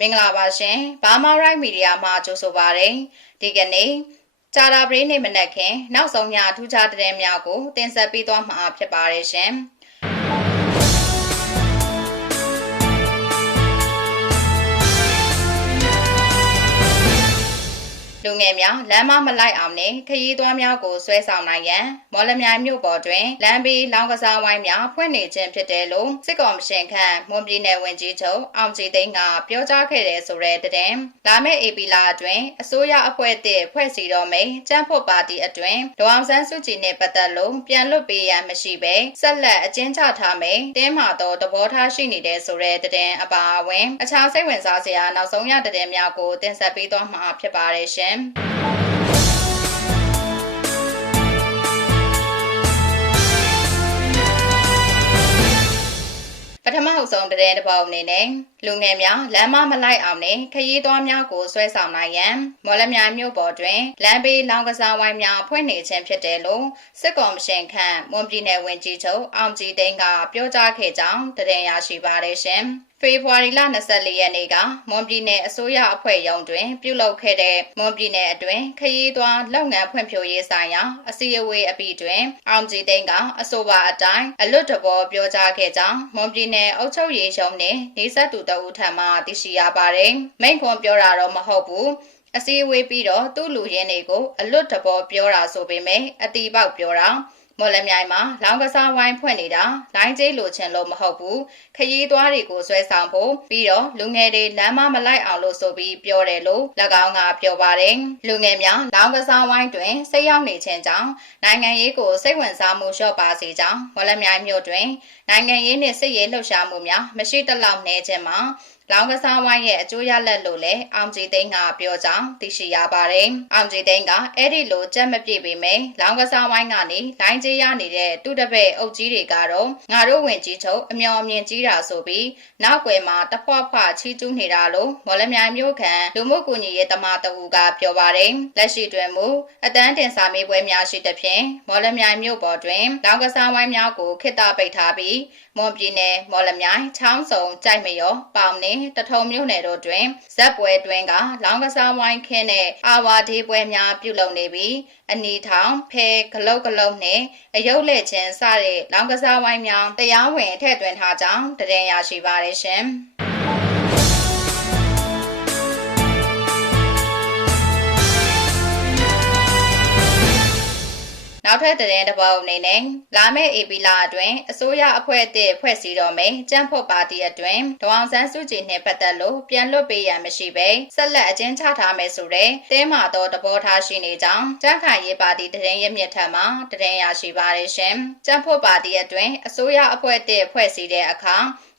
မင်္ဂလာပါရှင်ဘာမာရိုက်မီဒီယာမှာကြိုဆိုပါရစေဒီကနေ့ကြာတာပရိနေမနက်ခင်နောက်ဆုံးညထူးခြားတဲ့များကိုတင်ဆက်ပေးသွားမှာဖြစ်ပါတယ်ရှင်လူငယ်များလမ်းမလိုက်အောင်နဲ့ခရီးသွားများကိုဆွဲဆောင်နိုင်ရန်မော်လမြိုင်မြို့ပေါ်တွင်လမ်းဘေးလောင်းကစားဝိုင်းများဖွင့်နေခြင်းဖြစ်တယ်လို့စစ်ကောင်ရှင်ခန့်မွန်ပြည်နယ်ဝန်ကြီးချုပ်အောင်ကြည်သိန်းကပြောကြားခဲ့တဲ့ဆိုတဲ့သတင်းလာမယ့်ဧပြီလအတွင်းအစိုးရအဖွဲ့အသစ်ဖွဲ့စည်းတော်မယ်ကျန်းဖို့ပါတီအတွင်းဒေါအောင်ဆန်းစုကြည်နှင့်ပတ်သက်လို့ပြန်လွတ်ပေးရန်မရှိဘဲဆက်လက်အကျဉ်းချထားမယ်တင်းမာသောသဘောထားရှိနေတဲ့ဆိုတဲ့သတင်းအပါအဝင်အခြားစိတ်ဝင်စားစရာနောက်ဆုံးရသတင်းများကိုတင်ဆက်ပေးသွားမှာဖြစ်ပါတယ်ရှင်ပထမအဆုံးတဲ့တပေါက်အနေနဲ့လူငယ်များလမ်းမလိုက်အောင်နဲ့ခရီးသွားများကိုဆွဲဆောင်နိုင်ရန်မော်လမြိုင်မြို့ပေါ်တွင်လမ်းဘေးလောင်းကစားဝိုင်းများဖွင့်နေခြင်းဖြစ်တယ်လို့စစ်ကောင်ရှင်ခန့်မွန်ပြည်နယ်ဝန်ကြီးချုပ်အောင်ကြည်သိန်းကပြောကြားခဲ့ကြောင်းသတင်းရရှိပါတယ်ရှင်ဖေဖော်ဝါရီလ24ရက်နေ့ကမွန်ပြည်နယ်အစိုးရအဖွဲ့ရုံးတွင်ပြုလုပ်ခဲ့တဲ့မွန်ပြည်နယ်အတွင်းခရီးသွားလုပ်ငန်းဖွံ့ဖြိုးရေးဆိုင်ရာအစည်းအဝေးအပြီးတွင်အောင်ကြည်သိန်းကအဆိုပါအတိုင်းအလွတ်တဘောပြောကြားခဲ့ကြောင်းမွန်ပြည်နယ်အုပ်ချုပ်ရေးရုံးနှင့်နေဆက်သူတအုပ်ထံမှသိရှိရပါတယ်။မိန့်ခွန်းပြောတာတော့မဟုတ်ဘူး။အစည်းအဝေးပြီးတော့သူ့လူရင်းတွေကိုအလွတ်တဘောပြောတာဆိုပေမဲ့အတီးပေါက်ပြောတာမော်လမြိုင်မှာလောင်းကစားဝိုင်းဖွင့်နေတာလိုင်းကျိလိုချင်လို့မဟုတ်ဘူးခရီးသွားတွေကိုဆွဲဆောင်ဖို့ပြီးတော့လူငယ်တွေလမ်းမလိုက်အောင်လို့ဆိုပြီးပြောတယ်လို့၎င်းကပြောပါတယ်လူငယ်များလောင်းကစားဝိုင်းတွင်စိတ်ရောက်နေခြင်းကြောင့်နိုင်ငံရေးကိုစိတ်ဝင်စားမှုလျော့ပါစေကြောင်းမော်လမြိုင်မြို့တွင်နိုင်ငံရေးနှင့်စစ်ရေးလှုပ်ရှားမှုများမရှိတလောက်နေခြင်းမှာလောင်းကစားဝိုင်းရဲ့အကျိုးရလဒ်လို့လည်းအောင်ကြည်သိန်းကပြောကြောင်းသိရှိရပါတယ်။အောင်ကြည်သိန်းကအဲ့ဒီလိုကြက်မပြည့်ပေမဲ့လောင်းကစားဝိုင်းကနေလိုင်းကြီးရနေတဲ့တူတပည့်အုပ်ကြီးတွေကတော့ငါတို့ဝင်ကြီးချုပ်အမျော်အမြင်ကြီးတာဆိုပြီးနောက်ွယ်မှာတဖွဖွချီးကျူးနေတာလို့မော်လမြိုင်မြို့ခံလူမှုကူညီရေးတမတအူကပြောပါတယ်။လက်ရှိတွင်မူအတန်းတင်စာမေးပွဲများရှိတဲ့ဖြင့်မော်လမြိုင်မြို့ပေါ်တွင်လောင်းကစားဝိုင်းများကိုခေတ္တပိတ်ထားပြီးမွန်ပြည်နယ်မော်လမြိုင်ချောင်းစုံကြိုက်မရောပေါင်နေတထုံမြို့နယ်တို့တွင်ဇက်ပွဲတွင်ကလောင်းကစားဝိုင်းခင်းတဲ့အာဝါဒီပွဲများပြုလုပ်နေပြီးအနီထောင်ဖဲဂလုတ်ဂလုတ်နှင့်အယုတ်လက်ချင်းစတဲ့လောင်းကစားဝိုင်းများတရားဝင်ထည့်သွင်းထားကြောင်းသတင်းရရှိပါရရှင်နောက်ထပ်သတင်းတစ်ပုဒ်အနေနဲ့လာမယ့်ဧပြီလအတွင်းအစိုးရအဖွဲ့အသစ်ဖွဲ့စည်းတော်မယ်ကျန်းဖို့ပါတီအတွင်းဒေါအောင်ဆန်းစုကြည်နှင့်ပတ်သက်လို့ပြန်လွတ်ပေးရန်မရှိဘဲဆက်လက်အကျဉ်းချထားမယ်ဆိုတဲ့တင်းမာသောသဘောထားရှိနေကြောင်းကြံ့ခိုင်ရေးပါတီသတင်းရမြစ်ထံမှသတင်းရရှိပါရရှင်ကျန်းဖို့ပါတီအတွင်းအစိုးရအဖွဲ့အသစ်ဖွဲ့စည်းတဲ့အခါ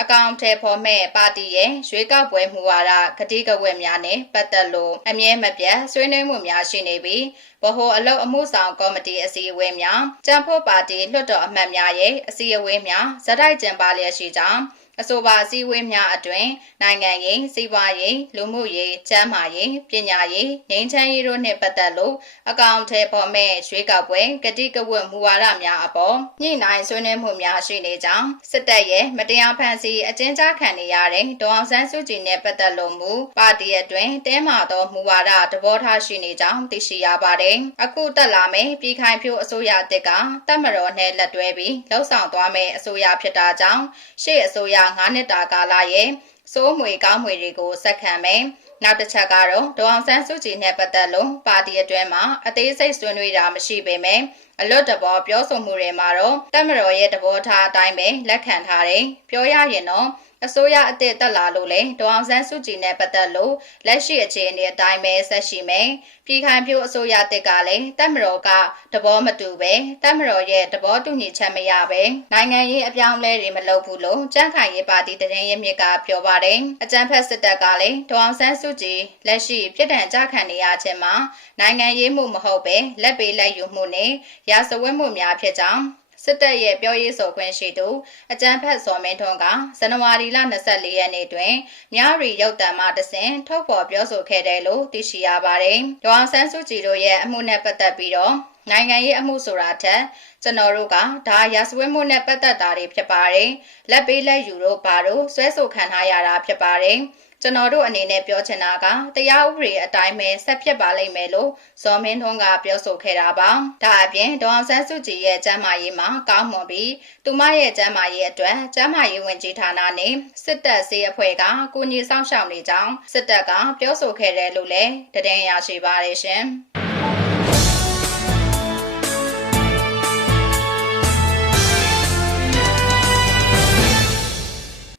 အကောင့်ထဲပေါ်မဲ့ပါတီရဲ့ရွေးကောက်ပွဲမူဝါဒကတိကဝတ်များနဲ့ပတ်သက်လို့အမြဲမပြတ်ဆွေးနွေးမှုများရှိနေပြီးဗဟိုအလုပ်အမှုဆောင်ကော်မတီအစည်းအဝေးများကျန်းဖို့ပါတီလွှတ်တော်အမတ်များရဲ့အစည်းအဝေးများဇတိုက်ကျင်းပလျက်ရှိကြောင်းအဆိုပါအစည်းအဝေးများအတွင်နိုင်ငံရေးစီးပွားရေးလူမှုရေးကျန်းမာရေးပညာရေးငြိမ်းချမ်းရေးတို့နှင့်ပတ်သက်လို့အကောင့်ထဲပေါ်မဲ့ရွေးကောက်ပွဲကတိကဝတ်မူဝါဒများအပေါ်ညှိနှိုင်းဆွေးနွေးမှုများရှိနေကြောင်းစစ်တပ်ရဲ့မတရားဖန်ဆီးအကျဉ်းချခံနေရတဲ့ဒေါအောင်ဆန်းစုကြည်နှင့်ပတ်သက်လို့မူပါတီအတွင်တင်းမာသောမူဝါဒသဘောထားရှိနေကြောင်းသိရှိရပါတယ်အခုတက်လာမယ့်ပြည်ခိုင်ဖြိုးအစိုးရအသစ်ကတပ်မတော်နဲ့လက်တွဲပြီးလှုပ်ဆောင်သွားမယ့်အစိုးရဖြစ်တာကြောင့်ရှေ့အစိုးရ9နှစ်တာကာလရဲ့စိုးမွေကောင်းမွေတွေကိုစက္ကန့်မယ်နောက်တစ်ချက်ကတော့ဒေါအောင်ဆန်းစုကြည်နဲ့ပတ်သက်လို့ပါတီအတွင်းမှာအသေးစိတ်ဆွေးနွေးတာမရှိပေမဲ့အလွတ်တဘောပြောဆိုမှုတွေမှာတော့တပ်မတော်ရဲ့သဘောထားအတိုင်းပဲလက်ခံထားတယ်ပြောရရင်တော့အစိုးရအသစ်တက်လာလို့လေဒေါအောင်ဆန်းစုကြည်နဲ့ပတ်သက်လို့လက်ရှိအခြေအနေအတိုင်းပဲဆက်ရှိမယ်ပြည်ခိုင်ဖြိုးအစိုးရတစ်ကလည်းတပ်မတော်ကသဘောမတူပဲတပ်မတော်ရဲ့သဘောတူညီချက်မရပဲနိုင်ငံရေးအပြောင်းလဲတွေမလုပ်ဘူးလို့ကြံ့ခိုင်ရေးပါတီသတင်းရင်းမြစ်ကပြောပါတယ်အကြံဖက်စစ်တပ်ကလည်းဒေါအောင်ဆန်းစုကြည်လက်ရှိပြည်ထန်ကြခံနေရခြင်းမှာနိုင်ငံရေးမှုမဟုတ်ပဲလက်ပေးလက်ယူမှုနဲ့ရာဇဝတ်မှုများဖြစ်ကြောင်းစစ်တပ်ရဲ့ပြောရေးဆိုခွင့်ရှိသူအကြံဖက်စော်မင်းထွန်းကဇန်နဝါရီလ24ရက်နေ့တွင်မြရီရုပ်သံမှတဆင့်ထုတ်ဖော်ပြောဆိုခဲ့တယ်လို့သိရှိရပါတယ်။ဒေါအောင်ဆန်းစုကြည်တို့ရဲ့အမှုနဲ့ပတ်သက်ပြီးတော့နိုင်ငံရေးအမှုဆိုတာထက်ကျွန်တော်တို့ကဒါရာဇဝတ်မှုနဲ့ပတ်သက်တာတွေဖြစ်ပါတယ်။လက်ပေးလက်ယူတို့ဘာလို့ဆွဲဆိုခံထားရတာဖြစ်ပါတယ်။ ကျွန်တော်တို့အနေနဲ့ပြောချင်တာကတရားဥပဒေအတိုင်းပဲဆက်ဖြစ်ပါလိမ့်မယ်လို့ဇော်မင်းထွန်းကပြောဆိုခဲ့တာပါဒါအပြင်ဒေါအောင်ဆန်းစုကြည်ရဲ့ကျန်းမာရေးမှာကောင်းမွန်ပြီးသူမရဲ့ကျန်းမာရေးအတွက်ကျန်းမာရေးဝန်ကြီးဌာနနဲ့စစ်တပ်ဆေးအဖွဲ့ကကူညီဆောင်ရှောက်နေကြောင်းစစ်တပ်ကပြောဆိုခဲ့တယ်လို့လည်းသတင်းရရှိပါတယ်ရှင်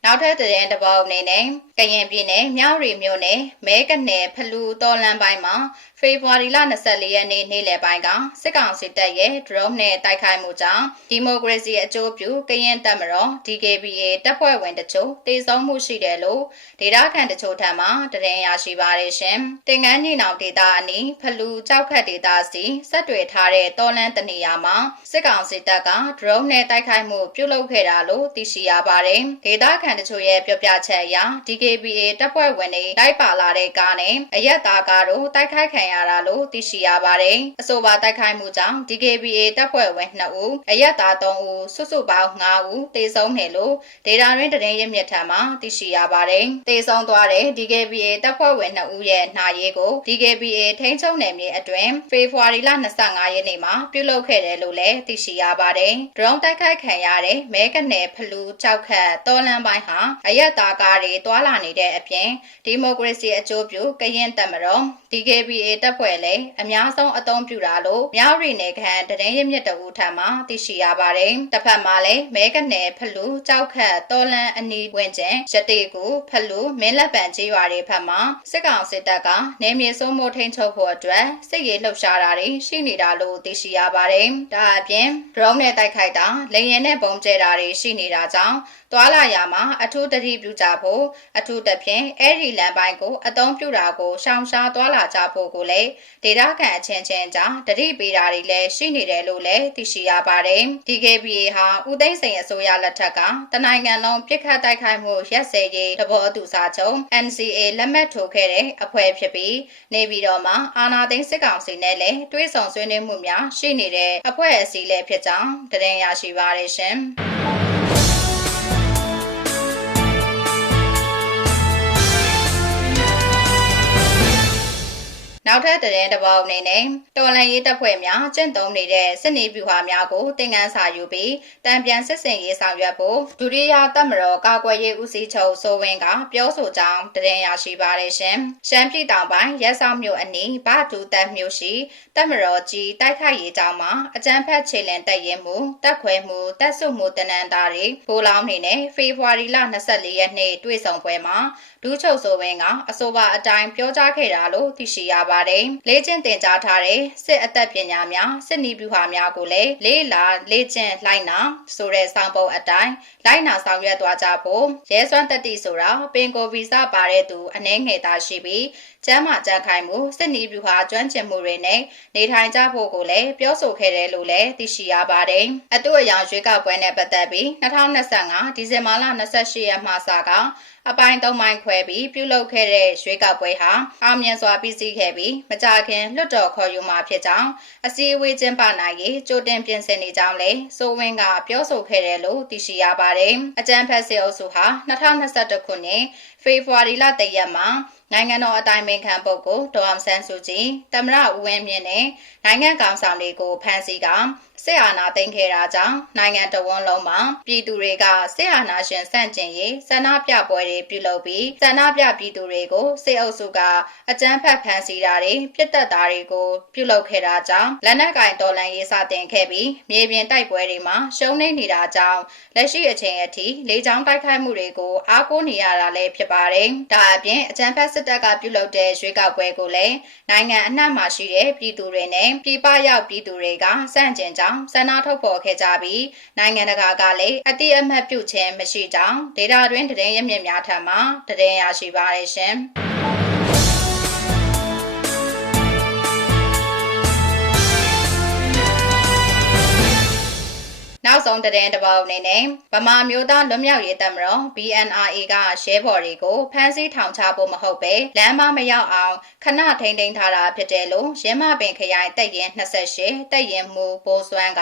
နောက်ထပ်သတင်းတစ်ပုဒ်အနေနဲ့ကရင်ပြည်နယ်မြောက်ရီမြို့နယ်မဲကနယ်ဖလူတော်လန်ပိုင်းမှာဖေဖော်ဝါရီလ24ရက်နေ့နေ့လယ်ပိုင်းကစစ်ကောင်စီတပ်ရဲ့ drone နဲ့တိုက်ခိုက်မှုကြောင့်ဒီမိုကရေစီအကျိုးပြုကရင်တပ်မတော် DKBA တပ်ဖွဲ့ဝင်တချို့တေဆုံးမှုရှိတယ်လို့ဒေသခံတချို့ထံမှသတင်းရရှိပါတယ်ရှင်။တင်ကန်းညီနောင်ဒေသအနီးဖလူကြောက်ခတ်ဒေသစီဆက်တွေထားတဲ့တော်လန်တနေရာမှာစစ်ကောင်စီတပ်က drone နဲ့တိုက်ခိုက်မှုပြုလုပ်ခဲ့တာလို့သိရှိရပါတယ်။ဒေသခံတချို့ရဲ့ပြောပြချက်အရ DKBA တပ်ဖွဲ့ဝင်တွေတိုက်ပါလာတဲ့ကားနဲ့အရက်သားကားတို့တိုက်ခိုက်ခံရတာလို့သိရှိရပါတယ်။အဆိုပါတိုက်ခိုက်မှုကြောင့် DKBA တပ်ဖွဲ့ဝင်2ဦးအရက်သား3ဦးစုစုပေါင်း5ဦးသေဆုံးတယ်လို့ဒေတာရင်းသတင်းရင်းမြစ်ထံမှသိရှိရပါတယ်။သေဆုံးသွားတဲ့ DKBA တပ်ဖွဲ့ဝင်2ဦးရဲ့နှာရည်ကို DKBA ထိန်းချုပ်နယ်မြေအတွင်းဖေဖော်ဝါရီလ25ရက်နေ့မှာပြုလုပ်ခဲ့တယ်လို့လည်းသိရှိရပါတယ်။ drone တိုက်ခိုက်ခံရတဲ့မဲကနယ်ဖလူကြောက်ခတ်တော်လန်ပိုင်းဟာအရက်သားကားတွေတွာလာနေတဲ့အပြင်ဒီမိုကရေစီအကျိုးပြုကရင်တပ်မတော် DKBA တပ်ဖွဲ့လည်းအများဆုံးအသုံးပြုတာလို့မြောက်ရီနယ်ခံသတင်းရင်းမြစ်တအူထံမှသိရှိရပါတယ်။တစ်ဖက်မှာလည်းမဲကနယ်ဖလူကြောက်ခတ်တော်လန်အနီးဝန်းကျင်ရတေကူဖလူမင်းလက်ပံကျေးရွာတွေဘက်မှာစစ်ကောင်စစ်တပ်ကနေမြေစိုးမိုးထိန်းချုပ်ဖို့အတွက်စစ်ရေးလှုပ်ရှားတာတွေရှိနေတာလို့သိရှိရပါတယ်။ဒါအပြင် drone နဲ့တိုက်ခိုက်တာလေယာဉ်နဲ့ပုံကျဲတာတွေရှိနေတာကြောင့်တွာလာရမှာအထူးတတိပြုကြဖို့အထူးသဖြင့်အဲ့ဒီလမ်းပိုင်းကိုအသုံးပြုတာကိုရှောင်ရှားတွာလာကြဖို့ကိုလည်းဒေသခံအချင်းချင်းကြားတတိပေးတာတွေလည်းရှိနေတယ်လို့လည်းသိရှိရပါတယ်။ DKBA ဟာဦးသိန်းစိန်အစိုးရလက်ထက်ကတနိုင်ငံလုံးပြစ်ခတ်တိုက်ခိုက်မှုရက်စဲရေးသဘောတူစာချုပ် NCA လက်မှတ်ထိုးခဲ့တဲ့အဖွဲ့ဖြစ်ပြီးနေပြည်တော်မှာအာဏာသိမ်းစစ်ကောင်စီနဲ့လည်းတွဲဆောင်ဆွေးနွေးမှုများရှိနေတဲ့အဖွဲ့အစည်းလည်းဖြစ်ကြောင်းသတင်းရရှိပါတယ်ရှင်။နောက်ထပ်သတင်းတစ်ပုဒ်အနေနဲ့တော်လှန်ရေးတပ်ဖွဲ့များကျင့်သုံးနေတဲ့စစ်နေဗျူဟာများကိုသင်ခန်းစာယူပြီးတံပြန်စစ်စင်ရေးဆောင်ရွက်ဖို့ဒုတိယတပ်မတော်ကာကွယ်ရေးဦးစီးချုပ်စိုးဝင်းကပြောဆိုကြောင်းသတင်းရရှိပါတယ်ရှင်။ရှမ်းပြည်တောင်ပိုင်းရဲဆောင်မြို့အနီးဗဒူတပ်မြို့ရှိတပ်မတော်ကြီးတိုက်ခိုက်ရေးကြောင်းမှာအကြမ်းဖက်ခြေလင်တပ်ရင်းမှုတပ်ခွဲမှုတပ်စုမှုတနန်တာတွေဗိုလ်လောင်းနေနဲ့ဖေဖော်ဝါရီလ24ရက်နေ့တွေ့ဆုံပွဲမှာဒုချုပ်စိုးဝင်းကအဆိုပါအတိုင်းပြောကြားခဲ့တာလို့သိရှိရပါတယ်။လေ့ကျင့်သင်ကြားထားတဲ့စစ်အသက်ပညာများစစ်နည်းဗျူဟာများကိုလည်းလေးလာလေ့ကျင့်လိုက်နာဆိုတဲ့စောင့်ပုံအတိုင်းလိုက်နာဆောင်ရွက်သွားကြဖို့ရဲစွမ်းတက်တီဆိုတာပင်ကိုဗီဇပါတဲ့သူအနှဲငယ်သားရှိပြီးကျမ်းမာကြခိုင်မှုစစ်နည်းဗျူဟာကျွမ်းကျင်မှုတွေနဲ့နေထိုင်ကြဖို့ကိုလည်းပြောဆိုခဲ့တယ်လို့လည်းသိရှိရပါတယ်။အတူအယောင်ရွေးကောက်ပွဲနဲ့ပတ်သက်ပြီး2025ဒီဇင်ဘာလ28ရက်မှစကအပိုင်း3ပိုင်းခွဲပြီးပြုလုပ်ခဲ့တဲ့ရွေးကောက်ပွဲဟာအောင်မြင်စွာပြီးစီးခဲ့ပြီးမကြာခင်လွှတ်တော်ခေါ်ယူမှာဖြစ်ကြောင်းအစည်းအဝေးကျင်းပနိုင်ရေးကြိုတင်ပြင်ဆင်နေကြောင်းလည်းစိုးဝင်းကပြောဆိုခဲ့တယ်လို့သိရှိရပါတယ်။အကြမ်းဖက်စစ်အုပ်စုဟာ2021ခုနှစ်ဖေဖော်ဝါရီလ3ရက်မှာနိုင်ငံတော်အတိုင်ပင်ခံပုဂ္ဂိုလ်ဒေါ်အောင်ဆန်းစုကြည်သမ္မတဦးဝင်းမြင့်နဲ့နိုင်ငံကောင်ဆောင်တွေကိုဖမ်းဆီးကစစ်အာဏာသိမ်းခဲ့တာကြောင့်နိုင်ငံတော်ဝန်လုံးမှာပြည်သူတွေကစစ်အာဏာရှင်ဆန့်ကျင်ရေးဆန္ဒပြပွဲတွေပြုလုပ်ပြီးဆန္ဒပြပြည်သူတွေကိုစစ်အုပ်စုကအကြမ်းဖက်ဖမ်းဆီးတာတွေပြစ်တက်တာတွေကိုပြုလုပ်ခဲ့တာကြောင့်လက်နက်ကင်တော်လှန်ရေးစတင်ခဲ့ပြီးမြေပြင်တိုက်ပွဲတွေမှာရှုံးနိမ့်နေတာကြောင့်လက်ရှိအချိန်အထိလေကြောင်းတိုက်ခိုက်မှုတွေကိုအားကိုးနေရတာလည်းဖြစ်ပါတယ်။ဒါအပြင်အကြမ်းဖက်စစ်တပ်ကပြုလုပ်တဲ့ရွေးကောက်ပွဲကိုလည်းနိုင်ငံအနှံ့မှာရှိတဲ့ပြည်သူတွေနဲ့ပြည်ပရောက်ပြည်သူတွေကစန့်ကျင်ကြောင်းဆန္ဒထုတ်ဖော်ခဲ့ကြပြီးနိုင်ငံတကာကလည်းအတိအမှတ်ပြုခြင်းမရှိကြောင်းဒေတာတွင်သတင်းရမြစ်များထံမှသတင်းရရှိပါရရှင်။နောက်ဆုံးသတင်းတစ်ပုဒ်အနေနဲ့ဗမာမျိုးသားလွတ်မြောက်ရေးတပ်မတော် BNRA ကရဲဘော်တွေကိုဖမ်းဆီးထောင်ချဖို့မဟုတ်ပဲလမ်းမရောက်အောင်ခဏထိန်းသိမ်းထားတာဖြစ်တယ်လို့ရင်းမပင်ခရိုင်တပ်ရင်း28တပ်ရင်းမှူးဘိုးစွမ်းက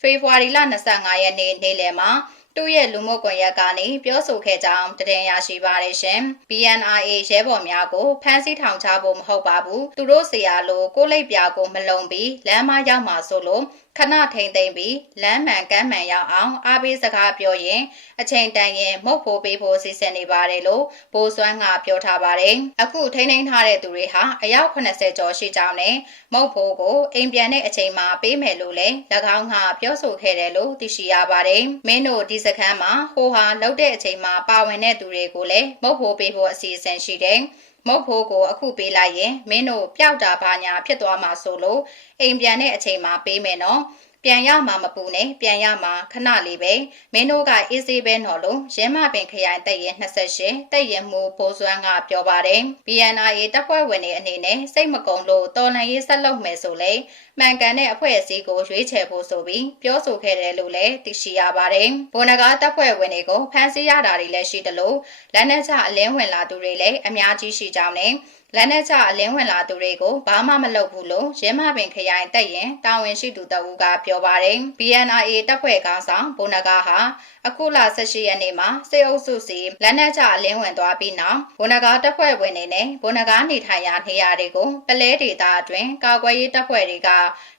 ဖေဖော်ဝါရီလ25ရက်နေ့နေ့လယ်မှာ သူ့ရဲ့လူမှုကွန်ရက်ကနေပြောဆိုခဲ့ကြောင်းသတင်းရရှိပါတယ်ရှင်။ BNRA ရဲဘော်များကိုဖမ်းဆီးထောင်ချဖို့မဟုတ်ပါဘူး။သူတို့ဆရာလိုကိုလိပ်ပြာကိုမလုံပြီးလမ်းမရောက်မှာဆိုလို့ခဏထိန်သိမ့်ပြီးလမ်းမှန်ကမ်းမှန်ရောက်အောင်အားပေးစကားပြောရင်အချိန်တန်ရင်မုတ်ဖို့ပေးဖို့စီစဉ်နေပါတယ်လို့ဘိုးစွမ်းကပြောထားပါတယ်။အခုထိန်းသိမ်းထားတဲ့သူတွေဟာအယောက်80ကျော်ရှိကြောင်းနဲ့မုတ်ဖို့ကိုအိမ်ပြန်တဲ့အချိန်မှာပေးမယ်လို့လည်း၎င်းကပြောဆိုခဲ့တယ်လို့သိရှိရပါတယ်။မင်းတို့ဒီစခန်းမှာဟိုဟာလောက်တဲ့အချိန်မှာပါဝင်တဲ့သူတွေကိုလည်းမုတ်ဖို့ပေးဖို့အစီအစဉ်ရှိတယ်။မုတ်ဖို့ကိုအခုပေးလိုက်ရင်မင်းတို့ပျောက်တာဘာညာဖြစ်သွားမှာဆိုလို့အိမ်ပြန်တဲ့အချိန်မှာပေးမယ်နော်ပြန်ရမှာမပူနဲ့ပြန်ရမှာခဏလေးပဲမင်းတို့ကအေးစေးပဲနော်လို့ရဲမပင်ခရိုင်တပ်ရင်28တပ်ရင်မှုဘိုးစွမ်းကပြောပါတယ် BNRA တပ်ဖွဲ့ဝင်တွေအနေနဲ့စိတ်မကုံလို့တော်လှန်ရေးဆက်လုပ်မယ်ဆိုလေမှန်ကန်တဲ့အဖွဲ့အစည်းကိုရွေးချယ်ဖို့ဆိုပြီးပြောဆိုခဲ့တယ်လို့လည်းသိရှိရပါတယ်ဘိုနဂါတပ်ဖွဲ့ဝင်တွေကိုဖမ်းဆီးရတာတွေလည်းရှိတယ်လို့လက်နက်ချအလင်းဝင်လာသူတွေလည်းအများကြီးရှိကြောင်းနဲ့လက်နက်ချအလင်းဝင်လာသူတွေကိုဘာမှမလုပ်ဘူးလို့ရဲမပင်ခရိုင်တပ်ရင်တာဝန်ရှိသူတအူးကပြောပါတယ် BNRA တပ်ဖွဲ့ခေါင်းဆောင်ဘိုနဂါဟာအခုလ18ရက်နေ့မှာစေအုပ်စုစီလက်နက်ချအလင်းဝင်သွားပြီးနောက်ဘိုနဂါတပ်ဖွဲ့ဝင်တွေနဲ့ဘိုနဂါနေထိုင်ရာနေရာတွေကိုပလဲဒေသအတွင်းကာကွယ်ရေးတပ်ဖွဲ့တွေက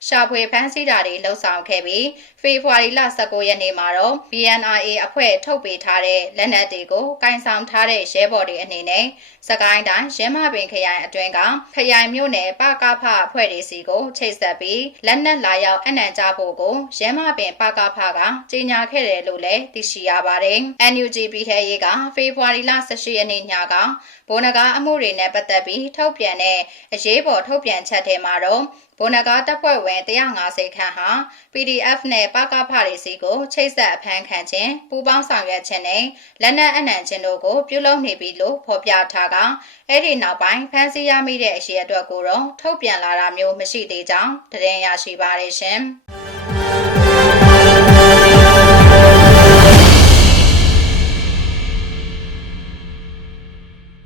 ရှာဖွေဖမ်းဆီးတာတွေလှုပ်ဆောင်ခဲ့ပြီးဖေဖော်ဝါရီလ19ရက်နေ့မှာတော့ BNRA အဖွဲ့ထုတ်ပေးထားတဲ့လက်နက်တွေကိုကင်ဆောင်ထားတဲ့ရဲဘော်တွေအနေနဲ့စကိုင်းတိုင်းရဲမပင်ခရိုင်အတွင်းကခရိုင်မြို့နယ်ပကဖအဖွဲ့တွေစီကိုချိတ်ဆက်ပြီးလက်နက်လာရောက်အနှံကြဖို့ကိုရဲမပင်ပကဖကကြေညာခဲ့တယ်လို့လည်းသိရှိရပါတယ်။ NUG ပြည်ထရေးကဖေဖော်ဝါရီလ18ရက်နေ့ညကဘိုနဂါအမှုတွေနဲ့ပတ်သက်ပြီးထုတ်ပြန်တဲ့အရေးပေါ်ထုတ်ပြန်ချက်ထဲမှာတော့ဘိုနဂါတပ်ဖွဲ့ဝင်150ခန့်ဟာ PDF နဲ့ပကဖတွေစီကိုချိတ်ဆက်အဖမ်းခံခြင်းပူးပေါင်းဆောင်ရွက်ခြင်းနဲ့လက်နက်အနှံခြင်းတို့ကိုပြုလုပ်နေပြီလို့ဖော်ပြထားကအဲ့ဒီနောက်ပိုင်းဖမ်းဆီးရမိတဲ့အရေးအတွက်ကိုတော့ထုတ်ပြန်လာတာမျိုးမရှိသေးကြောင်းသတင်းရရှိပါတယ်ရှင်။